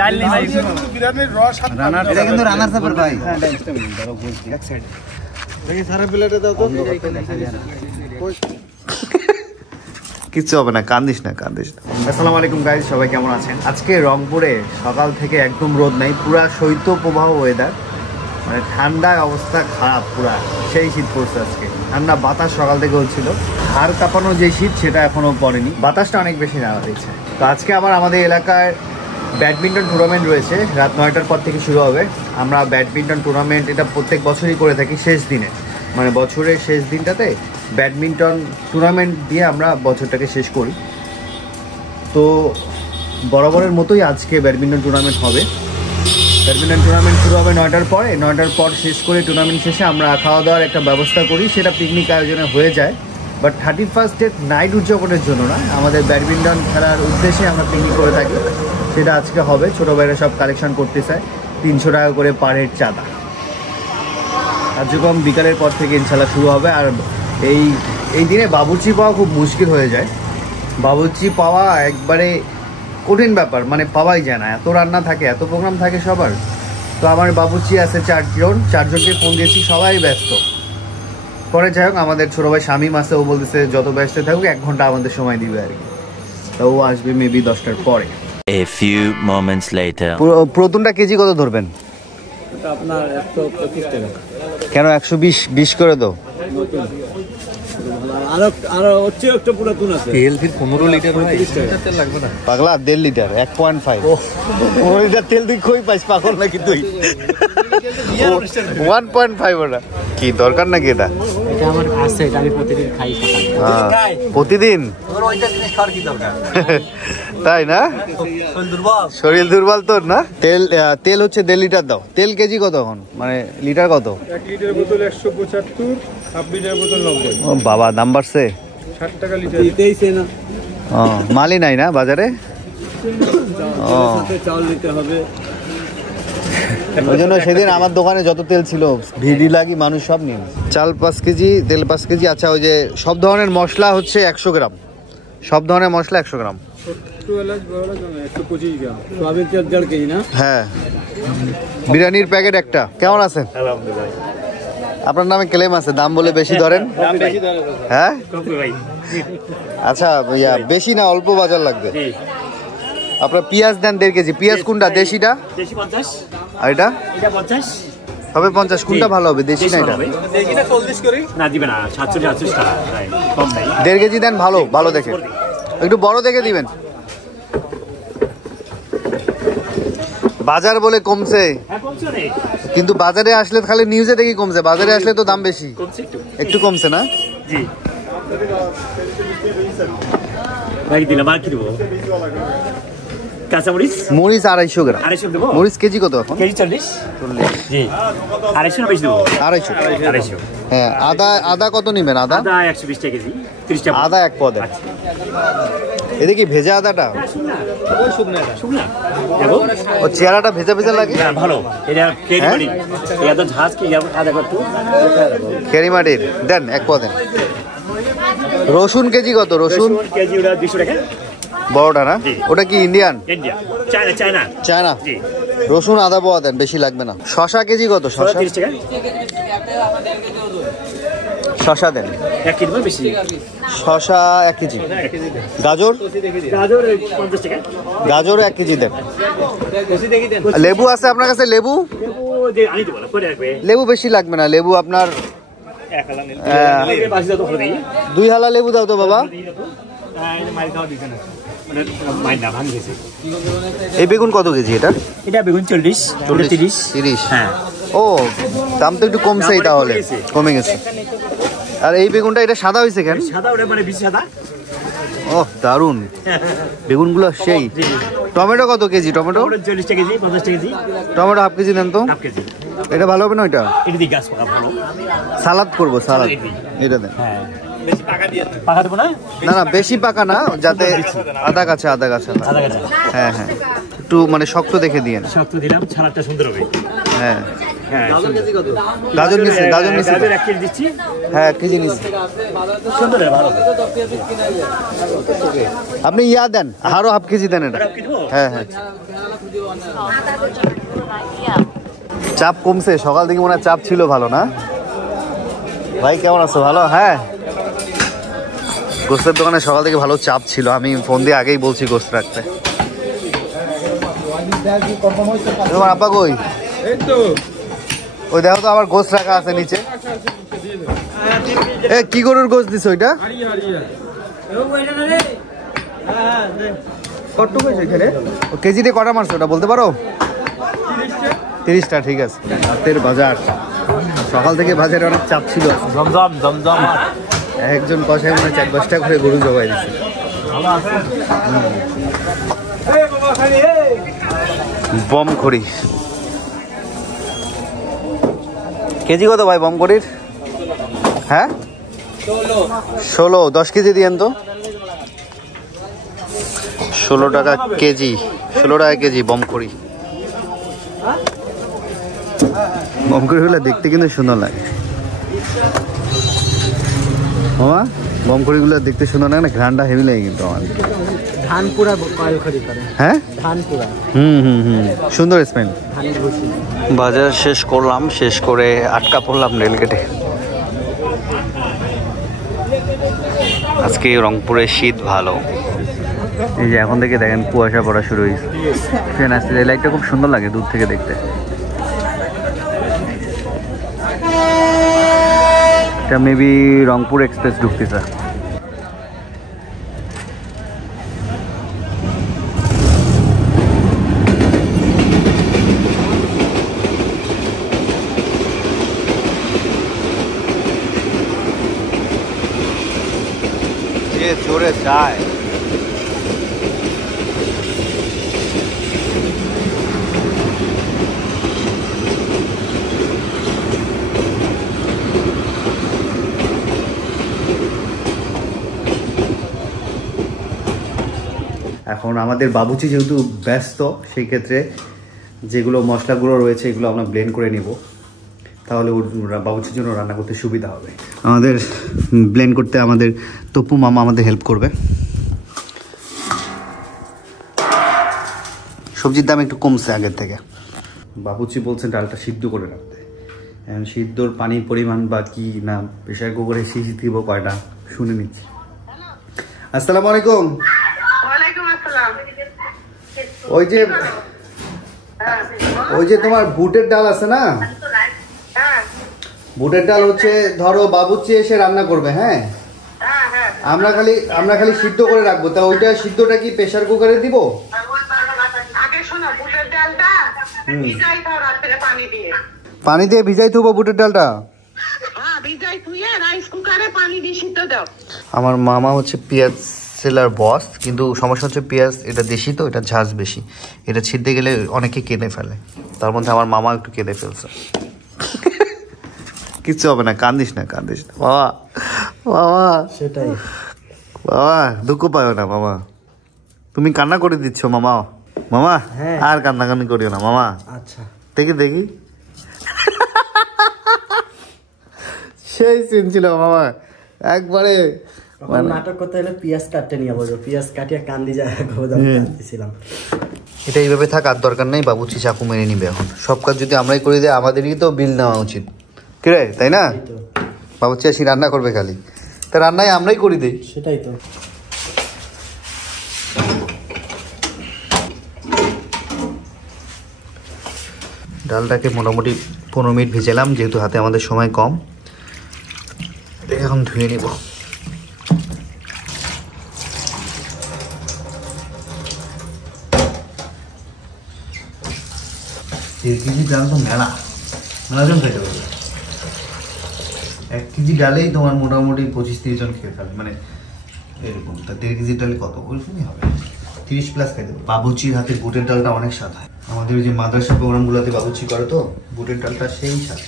ডাল নেই ভাই বিরিয়ানির রস রানার এটা কিন্তু রানার সাপের ভাই এক সাইড দেখি সারা প্লেটে দাও তো কিচ্ছু হবে না, কান্দিস না। আসসালামু আলাইকুম গাইস, সবাই কেমন আছেন? আজকে রংপুরে সকাল থেকে একদম রোদ নাই, পুরা শৈত্য প্রবাহ ওয়েদার, মানে ঠান্ডায় অবস্থা খারাপ, পুরা সেই শীত পড়ছে আজকে। ঠান্ডা বাতাস সকাল থেকে হচ্ছিল, হাড় কাঁপানো যে শীত সেটা এখনো পড়েনি, বাতাসটা অনেক বেশি নাড়া দিচ্ছে। তো আজকে আবার আমাদের এলাকায় ব্যাডমিন্টন টুর্নামেন্ট রয়েছে, রাত 9টার পর থেকে শুরু হবে। আমরা ব্যাডমিন্টন টুর্নামেন্ট এটা প্রত্যেক বছরই করে থাকি শেষ দিনে, মানে বছরের শেষ দিনটাতে ব্যাডমিন্টন টুর্নামেন্ট দিয়ে আমরা বছরটাকে শেষ করি। তো বরাবরের মতোই আজকে ব্যাডমিন্টন টুর্নামেন্ট হবে। ব্যাডমিন্টন টুর্নামেন্ট শুরু হবে 9টার পরে, 9টার পর শেষ করে টুর্নামেন্ট শেষে আমরা খাওয়া দাওয়ার একটা ব্যবস্থা করি, সেটা পিকনিক আয়োজনে হয়ে যায়। বাট 31st নাইট উদযাপনের জন্য না, আমাদের ব্যাডমিন্টন খেলার উদ্দেশ্যে আমরা পিকনিক করে থাকি, সেটা আজকে হবে। ছোটো বাইরে সব কালেকশন করতে চায়, 300 টাকা করে পার হেড চাঁদা। কার্যক্রম বিকালের পর থেকে ইনশাল্লাহ শুরু হবে। আর এই দিনে বাবুর্চি পাওয়া খুব মুশকিল হয়ে যায়, বাবুর্চি পাওয়া একবারে কঠিন ব্যাপার, মানে পাওয়াই যায় না, এত রান্না থাকে, এত প্রোগ্রাম থাকে সবার। তো আমার বাবুর্চি আছে 4জনকে ফোন দিয়েছি, সবাই ব্যস্ত। পরে যাই হোক, আমাদের ছোটো ভাই শামীম আছে, ও বলতেছে যত ব্যস্ত থাকুক 1 ঘন্টা আমাদের সময় দিবে আর কি। তো ও আসবে মেবি 10টার পরে। A few moments later. প্রথমটা কেজি কত ধরবেন? আপনার 125 টাকা। কেন 120 করে দাও? তেল ফির 15 লিটার হয়, তেল লাগবে না পাগলা। 1.5 লিটার 1.5 15 লিটার তেল তুই কই পাইস পাগল নাকি তুই? 1.5 ওটা কি দরকার নাকি? এটা আমার আছে, এটা আমি প্রতিদিন খাই সকালে। প্রতিদিন? তাই না? শরীর দুর্বল তোর না? তেল হচ্ছে 1.5 লিটার দাও। তেল কেজি কত এখন, মানে লিটার কত? 1 লিটার বোতল 175, হাফ লিটার বোতল 90। ও বাবা, দাম বাড়ছে। 60 টাকা লিটার দিতেইছে না। মালই নাই না বাজারে, চাউল দিতে হবে। ওই জন্য সেদিন আমার দোকানে যত তেল ছিল ভিড়ি লাগি মানুষ সব নিয়ে। চাল 5 কেজি, তেল 5 কেজি। আচ্ছা, ওই যে সব ধরনের মশলা হচ্ছে 100 গ্রাম, সব ধরনের মশলা 100 গ্রাম। 125 গ্রাম। সয়াবিন তেল 1.5 কেজি না? হ্যাঁ, বিরিয়ানির প্যাকেট একটা। কেমন আছেন? আপনার নামে ক্লেম আছে, দাম বলে বেশি ধরেন। হ্যাঁ আচ্ছা, বেশি না, অল্প বাজার লাগবে। আপনার পেঁয়াজ দেন 1.5 কেজি। পেঁয়াজ কোনটা? দেশিটা? দেশি 50। আর এটা? এটা 50 হবে 50। কোনটা ভালো হবে, দেশি না এটা? দেশিটা 40 করে না দিবেন না, 780 টাকা কম নাই। 1.5 কেজি দেন, ভালো ভালো দেখে, একটু বড় দেখে দিবেন। বাজার বলে কমছে, কিন্তু বাজারে আসলে খালি নিউজে দেখি কমছে, বাজারে আসলে তো দাম বেশি। একটু কমছে না? জি ভাই দিলাম, আর কি দেবো? কাঁচামরিচ, মরিচ 250 গ্রাম। 250 দেবো। মরিচ কেজি কত এখন? কেজি 40। জি 250 না বেশি দেবো? 250। হ্যাঁ, আদা কত নেবেন? আদা 120 টাকা কেজি, 30 টাকা। আদা 1 পদ। এটা কি ভেজা আদাটা? শুকনা দেখো, ও চেহারাটা ভেজা ভেজা লাগে। হ্যাঁ ভালো, এটা কেরি মাটি, এটা তো ঝাঁজ কি আদা কত? কেরি মাটির দেন 1 পদ দেন। রসুন কেজি কত? রসুন কেজি ওটা 200 টাকা। বড়টা না? ওটা কি ইন্ডিয়ান? India, China. জি। রসুন আদা পোয়া দেন, বেশি লাগবে না। শশা কেজি কত? শশা 30 টাকা। শশা দেন 1 কেজি বেশি। শশা 1 কেজি। গাজর 50 টাকা। গাজর 1 কেজি দেন। লেবু আছে আপনার কাছে? লেবু লেবু বেশি লাগবে না, লেবু আপনার 2 হালা লেবু দাও তো বাবা। এই বেগুন কত কেজি? এটা বেগুন 40, 30। হ্যাঁ, ও দাম তো একটু কমছেই, তাহলে কমে গেছে। আর এই বেগুনটা এটা সাদা হয়েছে কেন? সাদা ওটা মানে বেশি সাদা। ও দারুন বেগুনগুলো সেই। টমেটো কত কেজি? টমেটো 40 টাকা কেজি, 50 টাকা কেজি। টমেটো হাফ কেজি দেন তো। Half KG. এটা ভালো হবে না? ওইটা এটা দিয়ে গাছ পাকা ভালো, সালাদ করবো, সালাদ। এটা দেন। হ্যাঁ, বেশি পাকা দিয়ে পাকা দেব না? না না, বেশি পাকা না, যাতে আদা কাছে। আদা কাঁচা। হ্যাঁ, একটু মানে শক্ত দেখে দিয়েন। শক্ত দিলাম, সালাদটা সুন্দর হবে। হ্যাঁ হ্যাঁ গাজর নিচ্ছে তো? 1 কেজি দিচ্ছি। হ্যাঁ 1 কেজি নিচ্ছে। সুন্দর ভালো। আপনি ইয়া দেন, আরো হাফ কেজি দেন এটা। হ্যাঁ হ্যাঁ চাপ কমছে, সকাল থেকে মনে হয় চাপ ছিল ভালো না? ভাই কেমন আছো? ভালো? হ্যাঁ গোস্তের দোকানে সকাল থেকে ভালো চাপ ছিল, আমি ফোন দিয়ে আগেই বলছি গোস্ত রাখতে। তোমার আব্বা কই? ওই দেখো তো আবার গোস্ত রাখা আছে নিচে। এ কি গরুর গোস্ত দিছ ওইটা? কেজিতে কটা মারছো ওটা বলতে পারো? 30টা। ঠিক আছে। রাতের বাজার, সকাল থেকে বাজারে অনেক চাপ ছিল। জমজম একজন কষায় মনে 4-5টা করে গরু জবাই দিচ্ছে। বমখড়ি কেজি কত ভাই বমখড়ির? হ্যাঁ 16। 10 কেজি দিয়েন তো। 16 টাকা কেজি। 16 টাকা কেজি বমখড়ি। বমখড়ি হলে দেখতে কিন্তু সুন্দর লাগে মামা। বমখড়িগুলো দেখতে সুন্দর লাগে না? ঘ্রাণটা হেভি লাগে কিন্তু আমার। ধানপুরা কয়েল খড়ি করে। হ্যাঁ ধানপুরা। সুন্দর স্মেল। বাজার শেষ করলাম, শেষ করে আটকা পড়লাম রেলগেটে। আজকে রংপুরে শীত ভালো। এই যে এখন থেকে দেখেন কুয়াশা পড়া শুরু হয়েছে। ট্রেন আসছে, এই লাইটটা খুব সুন্দর লাগে দূর থেকে দেখতে। এটা মেবি রংপুর এক্সপ্রেস ঢুকতেছে। যে জোরে যায় এখন আমাদের বাবুচি যেহেতু ব্যস্ত, সেই ক্ষেত্রে যেগুলো মশলাগুলো রয়েছে এগুলো আমরা ব্লেন্ড করে নেব, তাহলে ওর বাবুচির জন্য রান্না করতে সুবিধা হবে। আমাদের ব্লেন্ড করতে আমাদের তপু মামা আমাদের হেল্প করবে। সবজির দাম একটু কমছে আগের থেকে। বাবুচি বলছেন ডালটা সিদ্ধ করে রাখতে। এখন সিদ্ধর পানির পরিমাণ বা কি না প্রেশার কুকারে সিদ্ধ দিব কয়টা শুনে নিচ্ছি। আসসালামু আলাইকুম। ওই যে তোমার বুটের ডাল আছে না, বুটের ডাল হচ্ছে ধরো বাবুচি এসে রান্না করবে। হ্যাঁ আমরা খালি সিদ্ধ করে রাখবো। তা ওইটা সিদ্ধটা কি প্রেসার কুকারে দিব? পানি দিয়ে ভিজাই থবো বুটের ডালটা। আমার মামা হচ্ছে পেঁয়াজ সেলার বস, কিন্তু সমস্যা হচ্ছে পেঁয়াজ এটা দেশি তো, এটা ঝাঁজ বেশি, এটা ছিঁড়তে গেলে অনেকে কেঁদে ফেলে। তার মধ্যে আমার মামা একটু কেঁদে ফেলছে। কিচ্ছু হবে না, কান্দিস না বাবা। বাবা সেটাই বাবা, দুঃখ পাও না মামা। তুমি কান্না করে দিচ্ছ মামা। মামা আর কান্নাকান্নি করিও না মামা। আচ্ছা দেখি সেই সিন ছিল মামা একবারে। নাটক করতে হলে পেঁয়াজ কাটতে নিয়ে বলবো, পেঁয়াজ কাটিয়ে কান্দি যায় কাঁদতেছিলাম। এটা এইভাবে থাক, আর দরকার নেই। বাবুচি চাকু মেরে নিবে। এখন সব কাজ যদি আমরাই করে দিই, আমাদেরই তো বিল নেওয়া উচিত, কি রে, তাই না? বাবুচি আসি রান্না করবে খালি, তা রান্নায় আমরাই করে দিই। সেটাই তো। ডালটাকে মোটামুটি 15 মিনিট ভেজেলাম, যেহেতু হাতে আমাদের সময় কম। এখন ধুয়ে নিব। 1 কেজি ডাল তো মেলাজন খেতে পারবে। 1 কেজি ডালেই তোমার মোটামুটি 25-30 জন খেয়ে ফেলে, মানে এরকম। তা 1.5 কেজি ডালে কত ওইরকমই হবে, 30+ খেতে পারবে। বাবুচির হাতে বুটের ডালটা অনেক স্বাদ হয়। আমাদের যে মাদ্রাসা প্রোগ্রামগুলোতে বাবুচি করে তো, বুটের ডালটা সেই স্বাদ,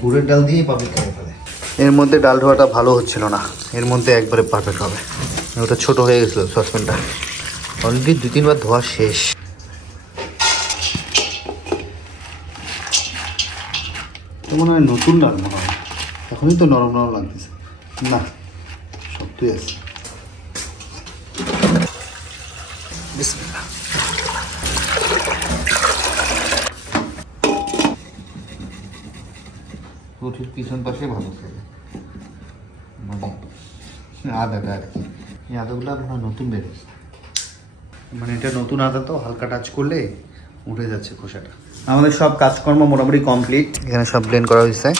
বুটের ডাল দিয়েই পাবলিক খেয়ে ফেলে। এর মধ্যে ডাল ধোয়াটা ভালো হচ্ছিল না, এর মধ্যে একবারে পারফেক্ট হবে। ওটা ছোট হয়ে গেছিলো সসপ্যানটা, অলরেডি 2-3 বার ধোয়া শেষ। মনে হয় নতুন ডাল মনে হয়, এখনই তো নরম নরম লাগতেছে। না, শক্তই আছে। বিসমিল্লাহ। রুটির পিছন পাশে ভালো খেলে মানে আদাটা আর কি, এই আদাগুলো আপনার নতুন বেরিয়েছে, মানে এটা নতুন আদা তো হালকা টাচ করলে উঠে যাচ্ছে খোসাটা। আমাদের সব কাজকর্ম মোটামুটি কমপ্লিট। এখানে সব ব্লেন্ড করা হয়েছে,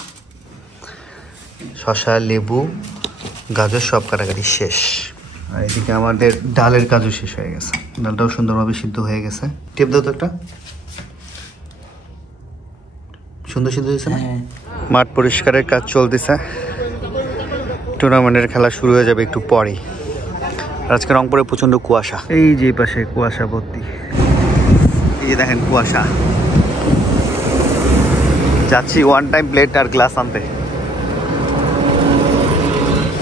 শসা, লেবু, গাজর সব কাটাকাটি শেষ। আর এদিকে আমাদের ডালের কাজও শেষ হয়ে গেছে, ডালটাও সুন্দরভাবে সিদ্ধ হয়ে গেছে। টেপ দাও তো একটা, সুন্দর সিদ্ধ হয়েছে না? মাঠ পরিষ্কারের কাজ চলতেছে, টুর্নামেন্টের খেলা শুরু হয়ে যাবে একটু পরেই। আজকে রংপুরে প্রচন্ড কুয়াশা, এই যে পাশে কুয়াশা ভর্তি, এই যে দেখেন কুয়াশা। যাচ্ছি ওয়ান টাইম প্লেট আর গ্লাস আনতে।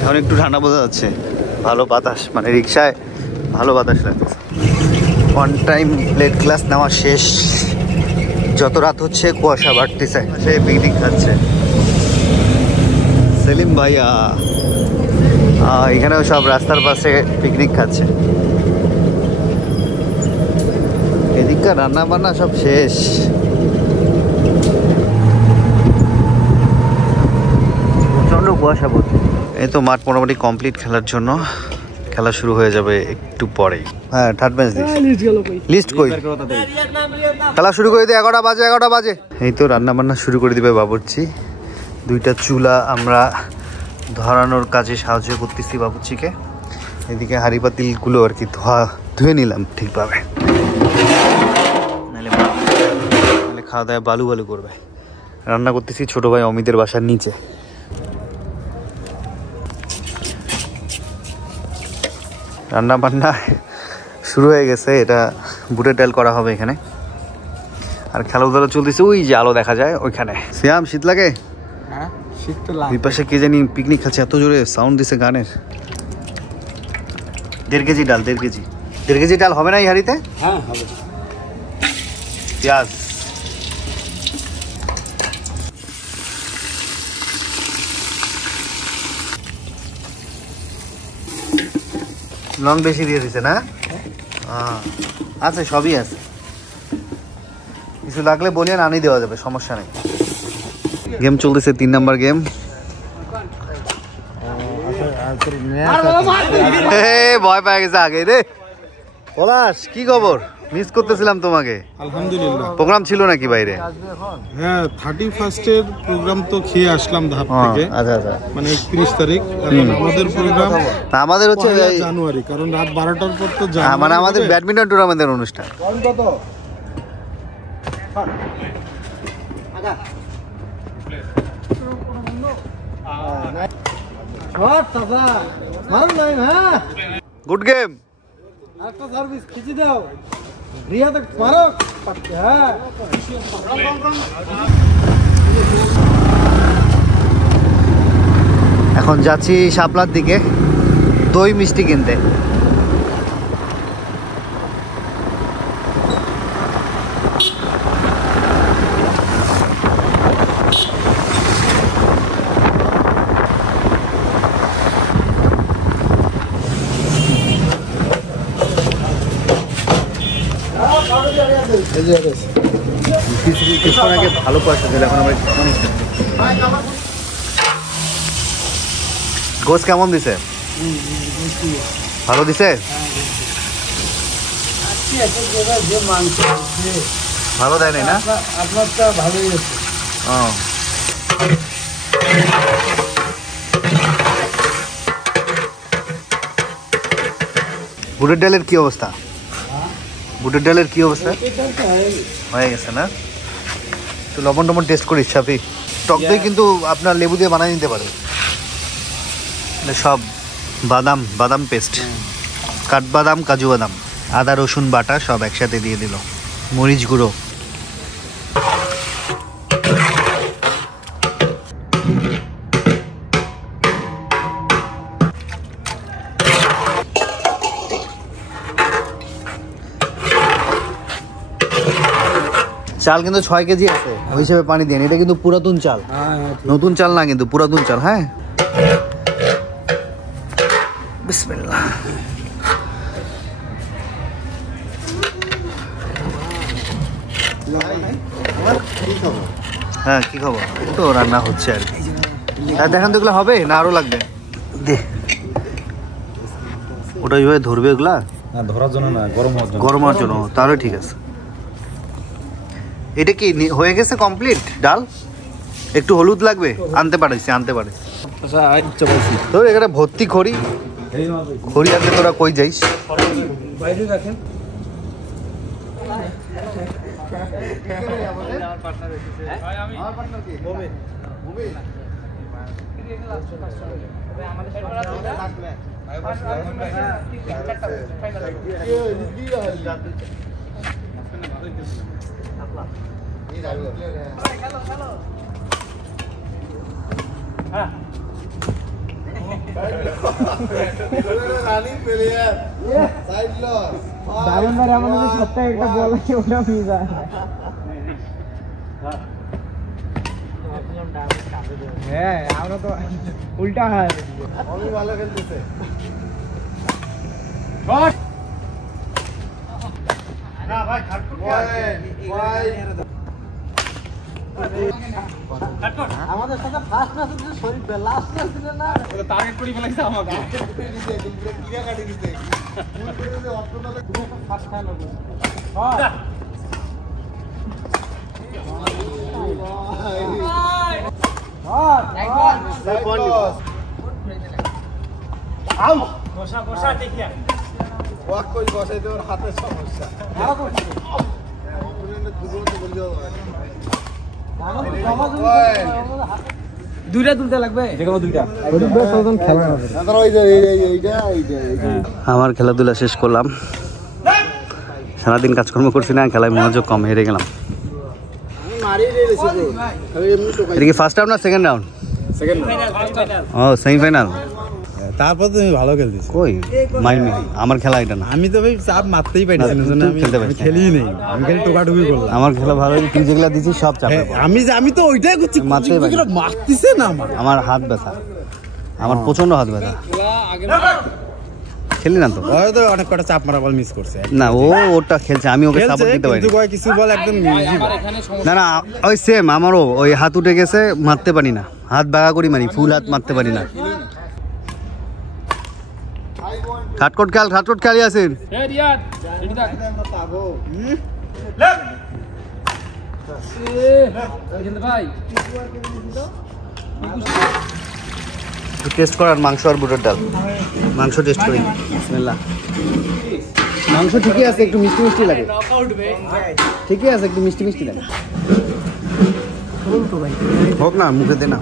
এখন একটু ঠান্ডা বোঝা যাচ্ছে, ভালো বাতাস, মানে রিক্সায় ভালো বাতাস লাগতেছে। ওয়ান টাইম প্লেট গ্লাস নেওয়া শেষ। যত রাত হচ্ছে কুয়াশা বাড়তেছে, সে পিকনিক খাচ্ছে সেলিম ভাইয়া। এখানেও সব রাস্তার পাশে পিকনিক খাচ্ছে। এদিককার রান্না বান্না সব শেষ। প্রচন্ড কুয়াশা পড়ছে। এই তো মাঠ মোটামুটি কমপ্লিট খেলার জন্য, খেলা শুরু হয়ে যাবে একটু পরেই। হ্যাঁ, থার্ড ম্যাচ লিস্ট কই, খেলা শুরু করে দিয়ে 11টা বাজে। এই তো রান্না বান্না শুরু করে দিবে বাবুর্চি। 2টা চুলা আমরা ধরানোর কাজে সাহায্য করতেছি বাবুর্চিকে। এদিকে হাঁড়ি পাতিলগুলো আর কি ধুয়ে নিলাম ঠিকভাবে, নাহলে খাওয়া দাওয়া বালু বালু করবে। রান্না করতেছি ছোট ভাই অমিতের বাসার নিচে। রান্না বান্না শুরু হয়ে গেছে, এটা বুটের ডাল করা হবে এখানে। আর খেলাধুলা চলতেছে, ওই যে আলো দেখা যায় ওইখানে। শ্যাম, শীত লাগে? হ্যাঁ, শীত তো লাগে। ওই পাশে কে জানি পিকনিক খাচ্ছে, এত জোরে সাউন্ড দিছে গানের। 1.5 কেজি ডাল, 1.5 কেজি ডাল হবে না এই হাঁড়িতে? হ্যাঁ হবে। পেঁয়াজ, লং বেশি দিয়ে দিছে না? আছে, সবই আছে। কিছু লাগলে বলিয়েন, আনি দেওয়া যাবে, সমস্যা নেই। গেম চলতেছে, 3 নাম্বার গেম। ভয় পেয়ে গেছে আগে রে। পলাশ, কি খবর? মিস করতেছিলাম তোমাকে। আলহামদুলিল্লাহ। প্রোগ্রাম ছিল নাকি বাইরে? হ্যাঁ, 31st এর প্রোগ্রাম তো খেয়ে আসলাম ধাপ থেকে। আচ্ছা আচ্ছা, মানে 31 তারিখ। এখন আমাদের প্রোগ্রাম আমাদের হচ্ছে জানুয়ারি, কারণ রাত 12টার পর তো মানে আমাদের ব্যাডমিন্টন টুর্নামেন্টের অনুষ্ঠান। Good game. একটা সার্ভিস খিচি দাও, রিয়া তো মারো। হ্যাঁ, এখন যাচ্ছি শাপলার দিকে দই মিষ্টি কিনতে। কিছুক্ষণ আগে ভালো পয়সা দিল, এখন আমরা গোস কেমন দিছে? ভালো দিছে? ভালো দেয় নাই না? আপনারটা ভালোই আছে। বুটের ডালের কি অবস্থা? বুটের ডালের কি অবস্থা? হয়ে গেছে না? তো লবণ টবণ টেস্ট করিস সাথে। টক দই কিন্তু আপনার লেবু দিয়ে বানিয়ে নিতে পারে। সব বাদাম পেস্ট, কাঠবাদাম, কাজু বাদাম, আদা রসুন বাটা সব একসাথে দিয়ে দিল, মরিচ গুঁড়ো। চাল কিন্তু 6 কেজি আছে, ওই হিসেবে পানি দেন। এটা কিন্তু পুরাতন চাল, নতুন চাল না, কিন্তু পুরাতন চাল। হ্যাঁ, বিসমিল্লাহ। হ্যাঁ, কি খবর? তো রান্না হচ্ছে আর কি। দেখান তো, এগুলো হবে না আরো লাগবে? দে, ওটা এইভাবে ধরবে এগুলা? না, ধরার জন্য না, গরম হওয়ার জন্য। তাহলে ঠিক আছে। এটা কি হয়ে গেছে কমপ্লিট ডাল? একটু হলুদ লাগবে, আনতে পারিস। আচ্ছা, ইচ্ছা বলছি তো এখানে ভর্তি খড়ি আছে, তোরা কই যাইস? বাইরে রাখেন। হ্যাঁ, আমরা তো উল্টা হয়। আমি ভালো খেলতেছে। না ভাই, আমাদের সাথে ফার্স্ট ম্যাচ হচ্ছে শরীফ, লাস্ট ম্যাচ ছিল না, ওটা টার্গেট করে ফেলাইছে আমাকে। ক্লিয়ার কাটি দিতে ফার্স্ট ফাইনাল হবে। বসা দেখিয়া ওয়াক কই বসাই দেওয়ার হাতে সমস্যা। দুইটা তুলতে লাগবে, যেকোনো দুইটা। আমার খেলাধুলা শেষ করলাম, সারাদিন কাজকর্ম করছি না, খেলায় মনোযোগ কম, হেরে গেলাম। এটা কি ফার্স্ট রাউন্ড না সেকেন্ড রাউন্ড? ও, সেমিফাইনাল। তারপর তুমি ভালো খেলছিস। কই মাইনি, আমার খেলা এটা না। আমি তো ভাই চাপ মারতেই পারি না, আমি খেলি নেই, আমি খালি টোকাটুকি করলাম। আমার খেলা ভালো, তুই যেগুলা দিছিস সব চাপে। আমি তো ওইটাই করছি, মারতেছে না। আমার হাত ব্যথা, আমার প্রচন্ড হাত ব্যথা। খেলি না তো, হয়তো অনেক কটা চাপ মারা বল মিস করছে। না, ওটা খেলছে, আমি ওকে সাপোর্ট দিতে পারি। কিছু বল একদম না, ওই সেম আমারও, ওই হাত উঠে গেছে, মারতে পারি না, হাত বাঁকা করি মারি, ফুল হাত মারতে পারি না। ঠাটকট খেলি আছেন। টেস্ট করার মাংস আর বুটের ডাল। মাংস টেস্ট করি। বিসমিল্লাহ। মাংস ঠিকই আছে, একটু মিষ্টি লাগে। ঠিকই আছে, একটু মিষ্টি লাগে। হোক না, মুখে দে না।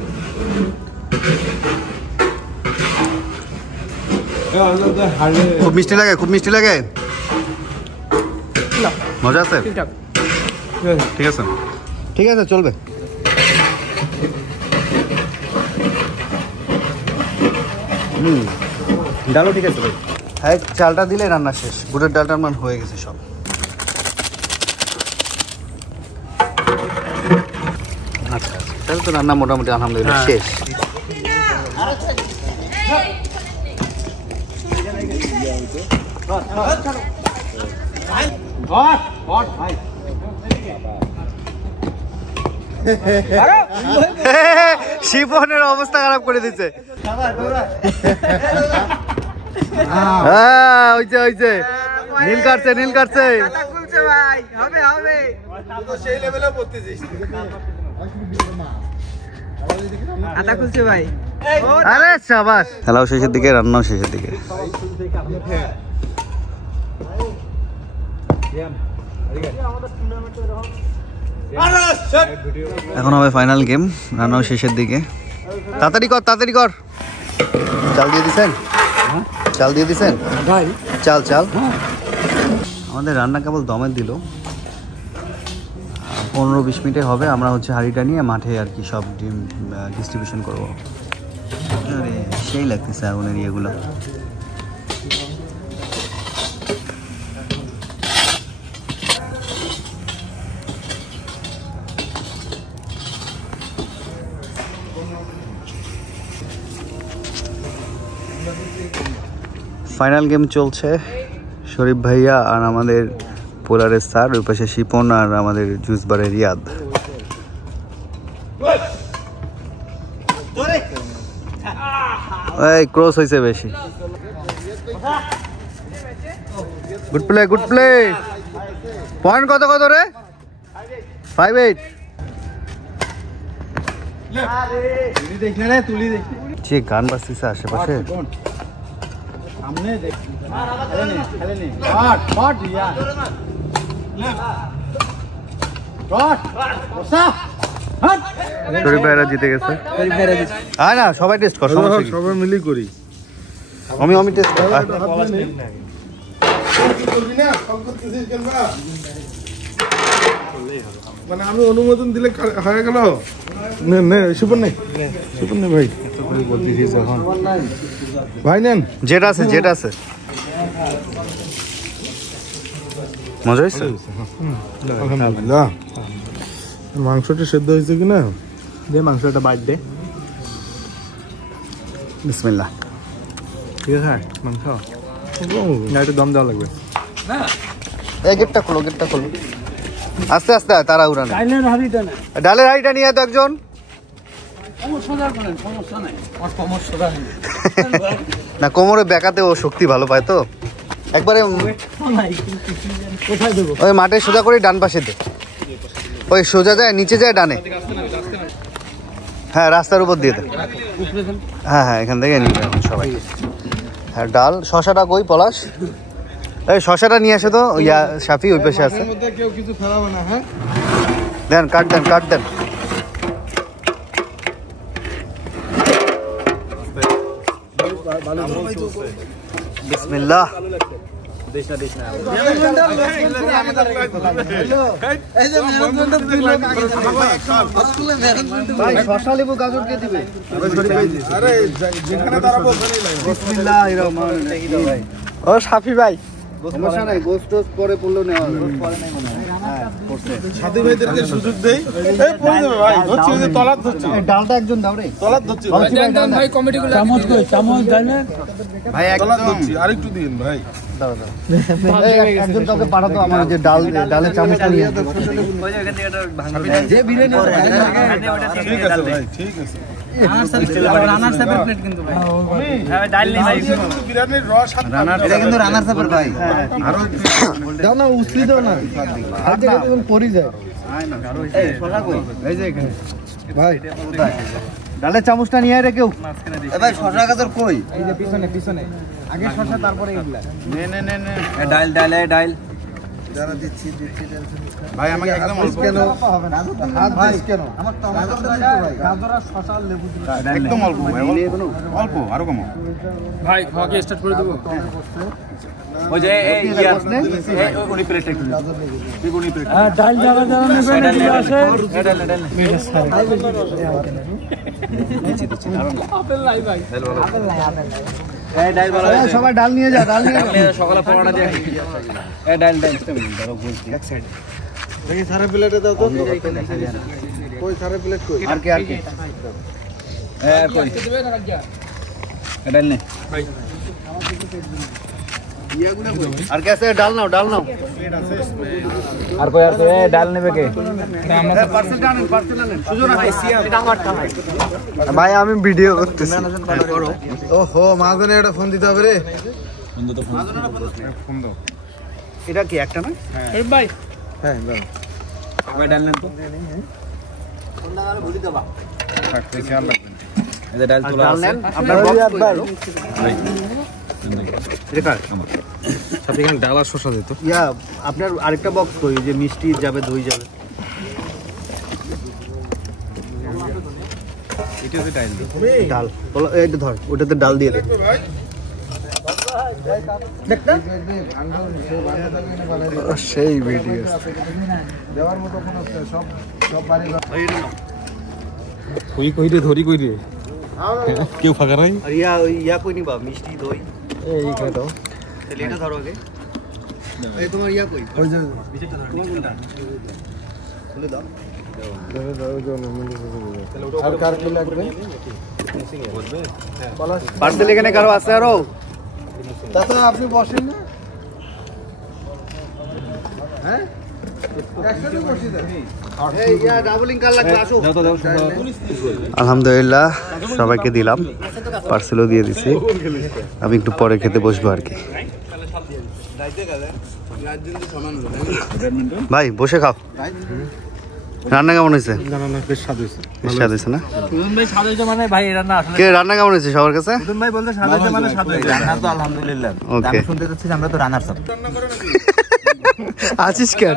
খুব মিষ্টি লাগে। মজা আছে? ঠিক আছে, চলবে। ডালও ঠিক আছে ভাই। হ্যাঁ, চালটা দিলে রান্না শেষ। বুটের ডালটার মান হয়ে গেছে সব। আচ্ছা, তাহলে তো রান্না মোটামুটি আলহামদুলিল্লাহ শেষ। শিফনের অবস্থা খারাপ করে দিচ্ছে। হ্যাঁ, হইছে। নীল কাটছে। আরে শাবাশ। খেলাও শেষের দিকে, রান্নাও শেষের দিকে। এখন হবে ফাইনাল গেম, রান্নাও শেষের দিকে। তাড়াতাড়ি কর। চাল দিয়ে দিছেন? চাল আমাদের রান্না কেবল দমে দিল। 15-20 মিনিটে হবে। আমরা হচ্ছে হাঁড়িটা নিয়ে মাঠে আর কি সব ডিম ডিস্ট্রিবিউশন করবো। আরে সেই লাগতেছে আগুনের ইয়েগুলো। ফাইনাল গেম চলছে, শরীফ ভাইয়া আর আমাদের পোলারের স্যার, ওই পাশে শিপন আর আমাদের জুস বারের রিয়াদ। এই ক্রস হয়েছে বেশি। Good play, good play. Point কত কত রে? 5-8। যে গান বাজতেছে আশেপাশে। শরীফ ভাইরা জিতে গেছে। হ্যাঁ না, সবাই টেস্ট কর, সবাই মিলি করি। আমি টেস্ট কর। মানে আমি অনুমোদন দিলে হয়ে গেল। সুপার নেই, সুপার নেই ভাই, ভাই নেন। যেটা আছে, যেটা আছে। মজা হয়েছে? আলহামদুলিল্লাহ। মাংসটা সেদ্ধ হয়েছে কিনা দে, মাংসটা বাইট দে। বিসমিল্লাহ। ঠিক আছে মাংস না, একটু দম দেওয়া লাগবে। এই গেটটা খোলো, গেটটা খোলো। আস্তে আস্তে, তারা উড়ানো। ডালের হাড়িটা নিয়ে তো একজন। না, কোমরে বেকাতে ও শক্তি ভালো পায় তো। একবারে ওই মাঠে সোজা করে ডান পাশে দে। ওই সোজা যায়, নিচে যায় ডানে। হ্যাঁ, রাস্তার উপর দিয়ে দে। হ্যাঁ হ্যাঁ, এখান থেকে নিয়ে যাবেন সবাই। হ্যাঁ, ডাল। শশাটা কই পলাশ? এই শশাটা নিয়ে আসে তো, ইয়া শাফি ওই পাশে আছে। কেউ কিছু ফেলাবে না। হ্যাঁ, দেন, কাট দেন, কাট দেন। বিসমিল্লাহ। শশা লেবু গাজর কে দিবে? ও সাফি ভাই, সমস্যা নাই, গোস্ট টোস্ট পরে পড়লেও নেওয়া হবে। সাথী ভাইদেরকে সুযোগ দেই। এই পড়ে যাবে ভাই, ধরছি ওই যে তলাত ধরছি। ডালটা একজন দাও রে। তলাত ধরছি ভাই কমিটিগুলো চামচ কই, চামচ দেন না ভাই, তলাত ধরছি। আরেকটু দিন ভাই। দাও দাও। একজন কাউকে পাঠাতো আমার, যে ডালের চামচটা নিয়ে আসো। যে বিরিয়ানি ঠিক আছে ভাই, ঠিক আছে। রানার সাপের প্লেট কিন্তু ভাই। হ্যাঁ, ডাল নেই ভাই। বিরিয়ানির রস এটা কিন্তু রানার সাপের ভাই। আরো দাও না, উছলি দাও না। হাত থেকে যখন পড়ি যায়। এই শশা কই? এই যে এখানে ভাই। ডালের চামচটা নিয়ে আয় রে কেউ। এ ভাই, শশা গাজর কই? এই যে পিছনে পিছনে, আগে শশা তারপরে এগুলা। নে নে নে নে। ডাল ডাল ডাল যারা দিচ্ছি ভাই, আমাকে একদম অল্প কেন হাত দিস কেন? আমার টমেটো গাজর আর শশা আর লেবু দিলে একদম অল্প ভাই, অল্প আরো কম। ভাই খাওয়া কি স্টার্ট করে দেবো? ওই যে এই উনি প্লেটটা একটু দিন। উনি প্লেট। হ্যাঁ, ডাল যারা যারা নেবেন এদিকে আসেন। ডাল ডাল আপেল লাই ভাই, আপেল লাই, আপেল। এই ডাল ভালো আছে, সবাই ডাল নিয়ে যা, ডাল নিয়ে যা। সকালে পড়াটা দিয়ে। এই ডাল ডাল ধরো বলছি এক সাইড। দেখি সারা প্লেটে দাও তো। কই সারা প্লেট কই? আর কে আর কে? এই কই দেবে না কাজ। এই ডাল নে ভাই। আর কে আছে? ডাল নাও, ডাল নাও। আর কই ডাল নেবে কে? পার্সেল আনেন, পার্সেল আনেন। সুজন ভাই, এটা আমারটা ভাই, আমি ভিডিও করতেছি। ওহো, মাঝখানে একটা ফোন দিতে হবে রে। ফোন দাও। এটা কি একটা না? হ্যাঁ ভাই। হ্যাঁ দাও। ভাই ডাল নেন তো। থাকতে খেয়াল রাখবেন। এই যে ডাল তোলা ডাল আছে। নেন, আপনার বক্স ভাই। এটা কার? আমার। সাথে এখানে ডাল আর শসা দিত। ইয়া, আপনার আরেকটা বক্স কই, যে মিষ্টি যাবে, দই যাবে। এটা যে ডাল দিত। ডাল বলো, এইটা ধর, ওটাতে ডাল দিয়ে দে। সেই ভিডিও দেওয়ার মতো কোনো সব সব বাড়ি কই কই রে ধরি কই রে? কেউ ফাঁকা নাই। আর ইয়া কই নিবা, মিষ্টি দই এই খাটো। তাহলে এটা ধরো আগে। এই তোমার ইয়া কই? ওই যে তোমার কোনটা? খুলে দাও। আর কার কি লাগবে? পার্সেল এখানে কারো আছে আরো? চাচা আপনি বসেন না হ্যাঁ আলহামদুলিল্লাহ সবাইকে দিলাম, পার্সেলও দিয়ে দিছি। আমি একটু পরে খেতে বসবো আর কি। ভাই বসে খাও। রান্না কেমন হয়েছে? বেশ স্বাদ হয়েছে না? কে রান্না কেমন হয়েছে সবার কাছে? ওকে আছিস কেন?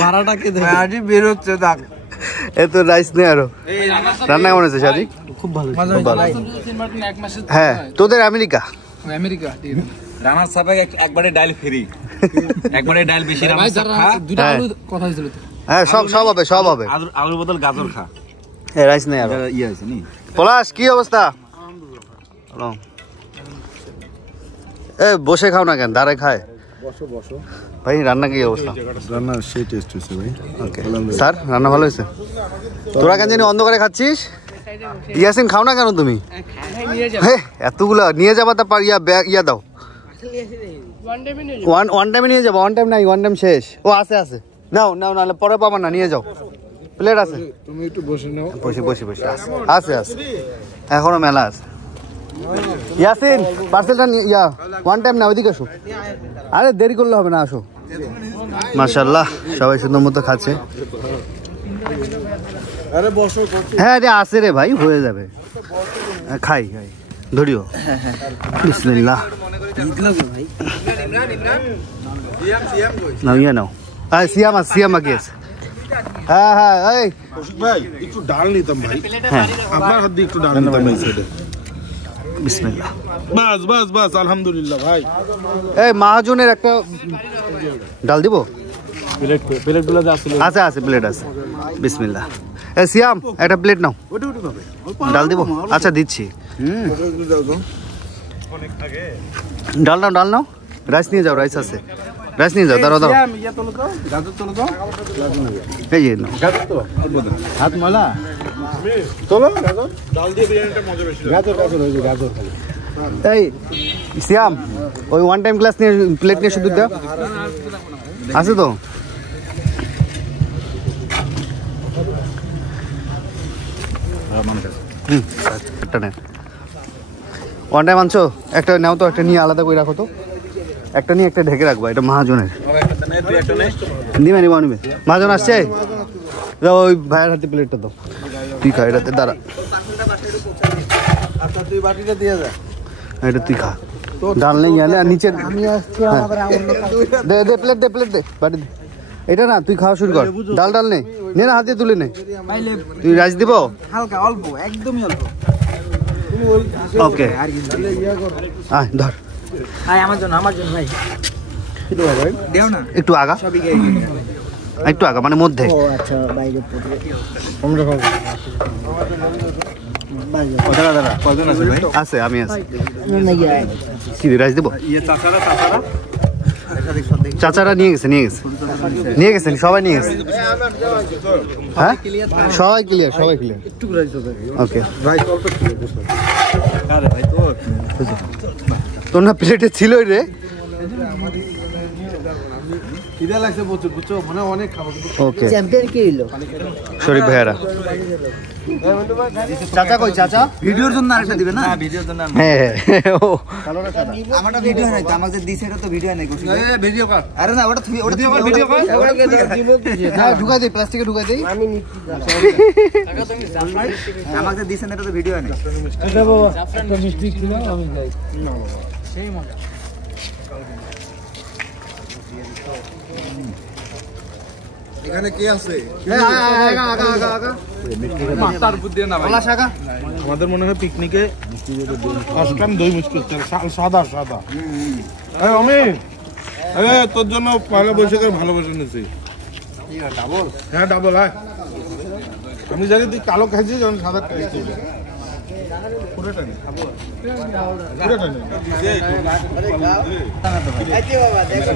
ভাড়াটা কে দেবে? আজি বের হচ্ছে দাগ। এত রাইস নেই আরো। রান্না কেমন হয়েছে শাদি? খুব ভালো। হ্যাঁ তোদের আমেরিকা রানার সাপে একবারে ডাল ফ্রি, একবারে ডাল বেশি রানার সাপ খা। দুটো আলু কথা হইছিল তো। হ্যাঁ সব হবে। আলুর বদল গাজর খা। এ রাইস নেই আর ইয়ে হইছে নি। পলাশ কি অবস্থা? হ্যালো। এ বসে খাও না কেন, দাঁড়ায় খায়? বসো ভাই। রান্না কি অবস্থা? রান্না সেই টেস্ট হয়েছে ভাই। ওকে স্যার রান্না ভালো হয়েছে। তোরা কেন জানি অন্ধকারে খাচ্ছিস? ইয়াসিন খাও না কেন তুমি? হ্যাঁ এতগুলো নিয়ে যাবা, তা ইয়া দাও। ওয়ান টাইমে নিয়ে যাবো। ওয়ান টাইম নাই, ওয়ান টাইম শেষ। ও আছে নাও নাহলে পরে পাবা না, নিয়ে যাও। প্লেট আছে, তুমি একটু বসে নাও। বসে আছে এখনো মেলা আছে। ইয়াসিন পার্সেলটা ইয়া ওয়ান টাইম না, ওইদিকে আসো। আরে দেরি করলে হবে না, আসো। মাশাআল্লাহ সবাই সুন্দর মতো খাচ্ছে। হ্যাঁ রে আছে রে ভাই, হয়ে যাবে। খাই ধরিও। বিসমিল্লাহ। নাও ইয়া নাও। সিয়াম আগে আছে। হ্যাঁ এই ভাই একটু ডাল নিতাম ভাই। হ্যাঁ আপনার হাত দিয়ে একটু ডাল নিতাম এই সাইডে। বিসমিল্লাহ। বাস আলহামদুলিল্লাহ ভাই। এই মহাজনের একটা ডাল দিব। প্লেটগুলো আছে প্লেট আছে। বিসমিল্লাহ। এই সিয়াম একটা প্লেট নাও। ডাল দিব? আচ্ছা দিচ্ছি। ডাল নাও। রাইস নিয়ে যাও, রাইস আছে। রাইস নিয়ে যাও। দাঁড়াও এই যে নাও। হাত মালা ডাল দিয়ে বিরিয়ানিটা মজা বেশি। গাজর এই সিয়াম ওই ওয়ান টাইম গ্লাস নিয়ে প্লেট নিয়ে শুধু দাও। আছে তো? একটা নেন। ওয়ান টাইম আনছো? একটা নাও তো, একটা নিয়ে আলাদা করে রাখো তো। একটা নিয়ে একটা ঢেকে রাখবা, এটা মহাজনের। নিবে মহাজন আসছে। ওই ভাইয়ের হাতে প্লেটটা দাও। তুই খা এটাতে, দাঁড়া। এটা তুই খা। ডাল নেই আর নিচে দে প্লেট দে বাটি দে। এটা না তুই খাওয়া শুরু কর। ডাল নেই, নে না, হাতে তুলে নে। তুই রাইস দিব? হালকা অল্প, একদমই অল্প। ওকে আয় ধর। আমার জন্য ভাই দেও না। একটু আগা মানে মধ্যে। আছে আমি আছি। কি রাইস দেবো? চাচারা নিয়ে গেছে সবাই নিয়ে গেছে। হ্যাঁ সবাই ক্লিয়ার। ওকে তোর না প্লেটে ছিল রে। ওকে শরীফ ভাইয়ারা। চাচা কই? চাচা ভিডিওর জন্য আরেকটা দিবে না? ভিডিওর জন্য হ্যাঁ আমারটা ভিডিও নাই তো, আমাদের দিছে এটা তো ভিডিও নাই। ভিডিও কর। আরে না ওটা ভিডিও কর। হ্যাঁ ঢুকাই দেই, প্লাস্টিকে ঢুকাই দেই। আমাদের দিছে না, এটা তো ভিডিও নাই। এটা বাবা একটা মিষ্টি ছিল, আমি যাই। সেই মজা। এখানে কে আছে? আমাদের মনে হয় পিকনিকে অষ্টম দই মিষ্টি সাদা। তোর জন্য পয়লা বৈশাখের ভালোবাসা নিয়েছি। হ্যাঁ ডাবল। হ্যাঁ আমি জানি তুই কালো খাইছিস, যখন সাদা খাইছিস।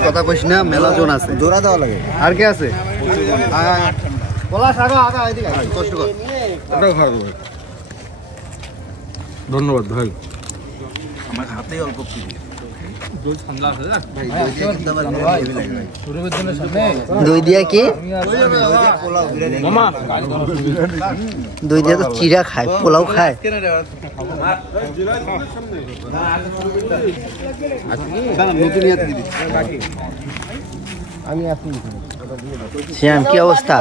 কথা কইস না, মেলা জন আছে। দৌড়া দেওয়া লাগে। আর কে আছে? কষ্ট কর। ধন্যবাদ ভাই। আমার হাতেই অল্প দই দিয়া কি দই দিয়া তো চিরা খায়, পোলাও খায়। শ্যাম কি অবস্থা?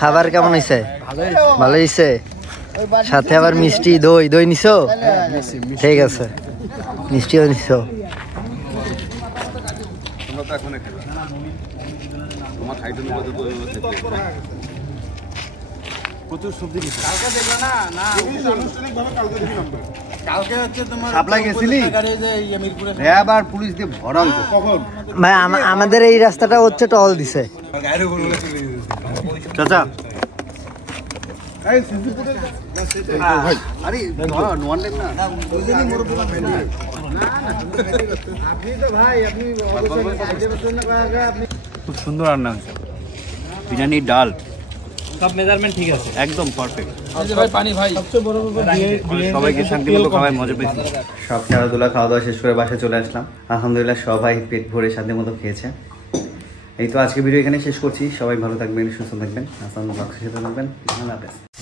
খাবার কেমন হয়েছে? ভালো হয়েছে। সাথে আবার মিষ্টি, দই। দই নিছো? ঠিক আছে, মিষ্টিও নিছো। প্রচুর সবজি ভাই আমাদের এই রাস্তাটা হচ্ছে টল দিছে। চাচা খুব সুন্দর রান্না হয়েছে। বিরিয়ানি, ডাল সব মেজারমেন্ট ঠিক আছে, একদম পারফেক্ট। ভাই পানি ভাই সবাইকে শান্তি মতো খাওয়াই মজা পেয়েছি। সব খেলাধুলা খাওয়া দাওয়া শেষ করে বাসায় চলে আসলাম। আলহামদুলিল্লাহ সবাই পেট ভরে শান্তি মতো খেয়েছে। এই তো আজকে ভিডিও এখানে শেষ করছি। সবাই ভালো থাকবেন, সুস্থ থাকবেন, আসান ব্লগসের সাথে থাকবেন। আল্লাহ হাফেজ।